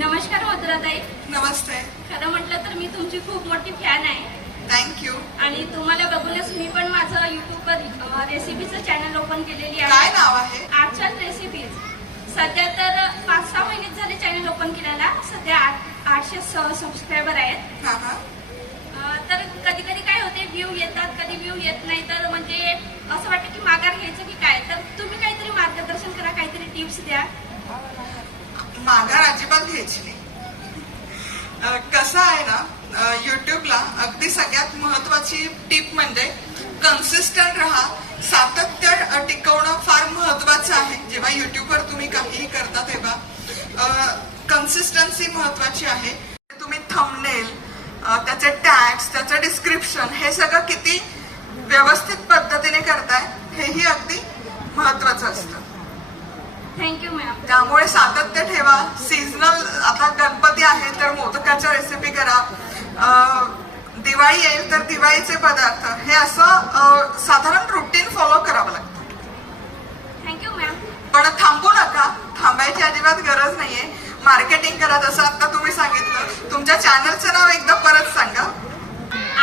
नमस्कार मधुराताई. नमस्ते. खरं म्हटलं तर मी तुमची खूप मोठी फॅन आहे थँक्यू. आणि तुम्हाला बघूनच मी पण माझं युट्यूबवर रेसिपीचं चॅनल ओपन केलेली आहे. काय नाव आहे? आजकाल रेसिपीज. सध्या तर 5-6 महिने झाले चॅनल ओपन केल्याला. सध्या 800 सबस्क्रायबर आहेत. हा हा. तर कधी कधी काय होते, व्ह्यू येतात, कधी व्ह्यू येत नाही. तर म्हणजे असं वाटतं की माघार घ्यायचं की काय. तर तुम्ही काहीतरी मार्गदर्शन करा, काहीतरी टिप्स द्या. माघार अजिबात घ्यायची नाही. कसं आहे ना, युट्यूबला अगदी सगळ्यात महत्वाची टीप म्हणजे कन्सिस्टंट राहा. सातत्य टिकवणं फार महत्वाचं आहे. जेव्हा युट्यूबवर तुम्ही काहीही करता तेव्हा कन्सिस्टन्सी महत्वाची आहे. तुम्ही थंबनेल, त्याचे टॅग्स, त्याचं डिस्क्रिप्शन हे सगळं किती व्यवस्थित पद्धतीने करताय हेही अगदी महत्वाचं असतं. Thank you ma'am. त्यामुळे सातत्य ठेवा. सीझनल आता गणपती आहे तर मोदकाच्या रेसिपी करा. दिवाळी येईल तर दिवाळीचे पदार्थ, हे असं साधारण रुटीन फॉलो करावं लागतं. Thank you ma'am. पण थांबू नका, थांबायची अजिबात गरज नाहीये. मार्केटिंग करा, जसं आता तुम्ही सांगितलं. तुमच्या चॅनलचं नाव एकदा परत सांगा.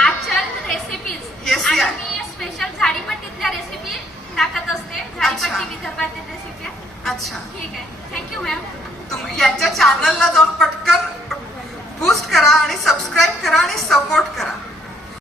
आजकाल रेसिपीज. Yes, आणि yeah. मी स्पेशल झाडीपट्टीतल्या रेसिपी टाकत असते. झाडीपट्टी विदर्भातील रेसिपी. अच्छा, ठीक आहे. Thank you ma'am. तुम्ही यांच्या चॅनलला जाऊन पटकन बूस्ट करा आणि सबस्क्राईब करा आणि सपोर्ट